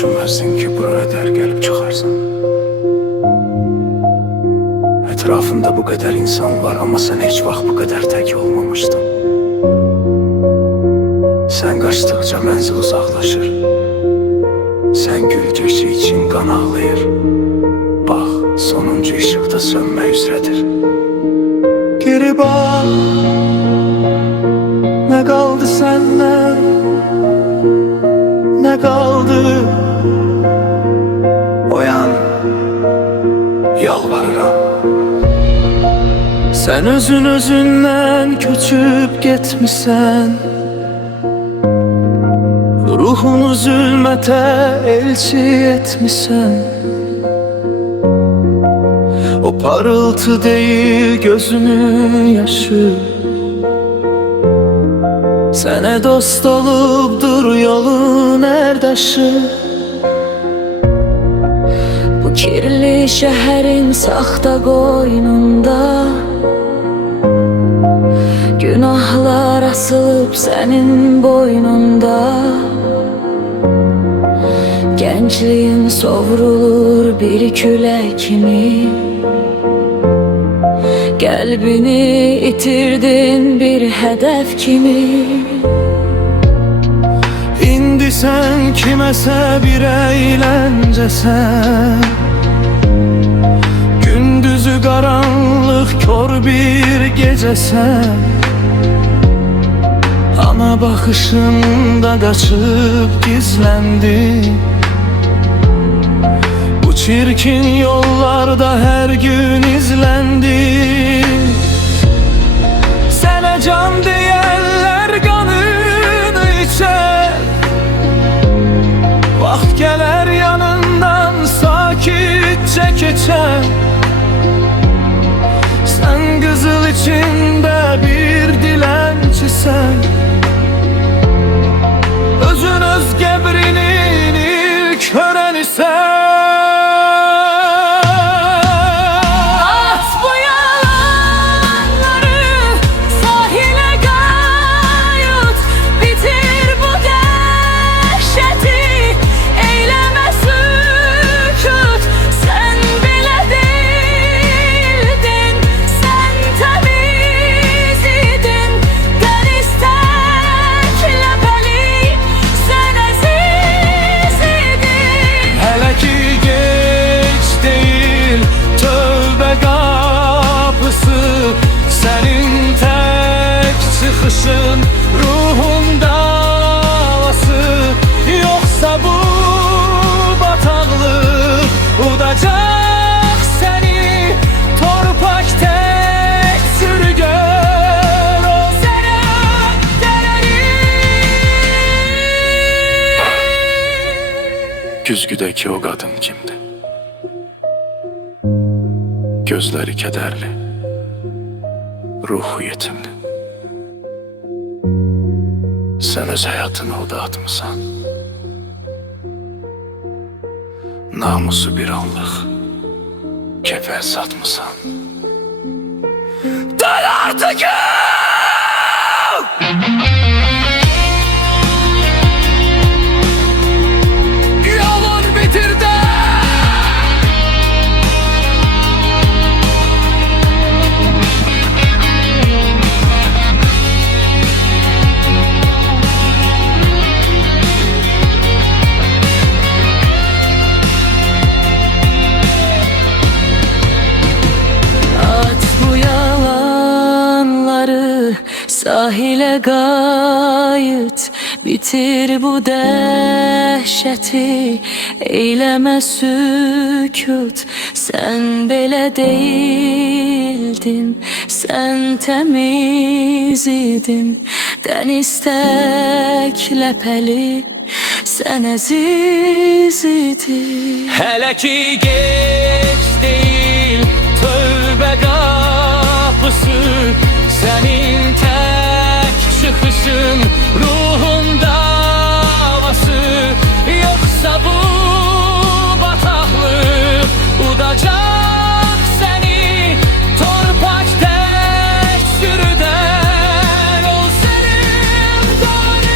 düşünməzdin ki, buraya kadar gelip çıkarsan. Etrafında bu kadar insan var ama sen hiç vaxt bu kadar tek olmamıştın. Sen kaçtıkça mənzil uzaklaşır. Sen güldükçe için kan ağlayır. Bak, sonuncu ışıkta sönme üzredir. Geri bak, ne kaldı senden, ne kaldı? Oyan, yalvarıram. Sen özünden köçüp getmişsen, ruhunu zülmete elçi etmişsen. O parıltı değil gözünün yaşı, sene dost olup dur yolun erdaşı. Bu kirli şehrin saxta qoynunda günahlar asılıp senin boynunda. Gençliğin sovrulur bir küle kimi, kalbini itirdin bir hedef kimi. İndi sen kimese bir eğlencesen, gündüzü karanlık kör bir gecesen. Ana bakışında kaçıp gizlendi, bu çirkin yollarda her gün izlendi. Sana can diyenler kanını içer, vaxt gelir yanından sakitçe geçer. Sen kızıl içinde bir dilencisin, özün öz gebrinin ilk öğrenisen. Senin tek çıkışın ruhun davası, yoksa bu bataklık udacak seni. Torpak tek sürgün o sana Güzgüdeki o kadın kimdi? Gözleri kederli, ruhu yetimli. Sen öz hayatını o dağıtmışsan, namusu bir anlık kefe satmışsan. Dön artık! Yolun bitirdi. Sahile qayıt, bitir bu dəhşəti, eyləmə sükut. Sen belə değildin, sen temiz idin. Dəniz tək ləpəli, sen əziz idin. Hələ ki geç değil, tövbə qapısı. Senin tek çıkışın ruhun davası, yoksa bu bataklık udacak seni. Torpak tek sürüden o senin doğru.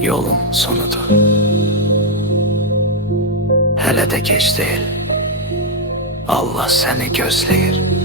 yolun sonudur. Hələ də gec deyil. Allah səni gözləyir.